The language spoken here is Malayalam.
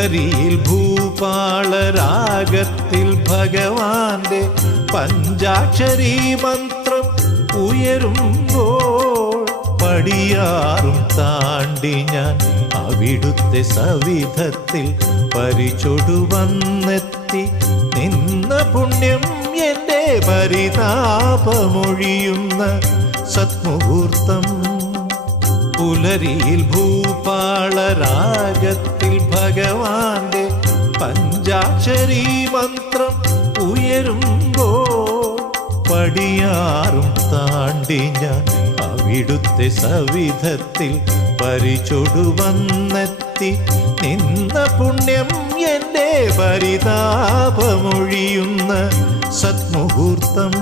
പുലരിയിൽ ഭൂപാളരാഗത്തിൽ ഭഗവാന്റെ പഞ്ചാക്ഷരീ മന്ത്രം ഉയരുമ്പോൾ പടിയാറും താണ്ടി ഞാൻ അവിടുത്തെ സവിധത്തിൽ പരിചൊടുവന്നെത്തി നിന്ന പുണ്യം എൻ്റെ പരിതാപമൊഴിയുന്ന സത്മുഹൂർത്തം. പുലരിയിൽ ഭൂപാളരാഗത്തിൽ ഭഗവാന്റെ പഞ്ചാക്ഷരീ മന്ത്രം ഉയരുമ്പോൾ പടിയാറും താണ്ടി ഞാൻ അവിടുത്തെ സവിധത്തിൽ പരിചൊടുവന്നെത്തി നിന്ന പുണ്യം എൻ്റെ പരിതാപമൊഴിയുന്ന സത്മുഹൂർത്തം.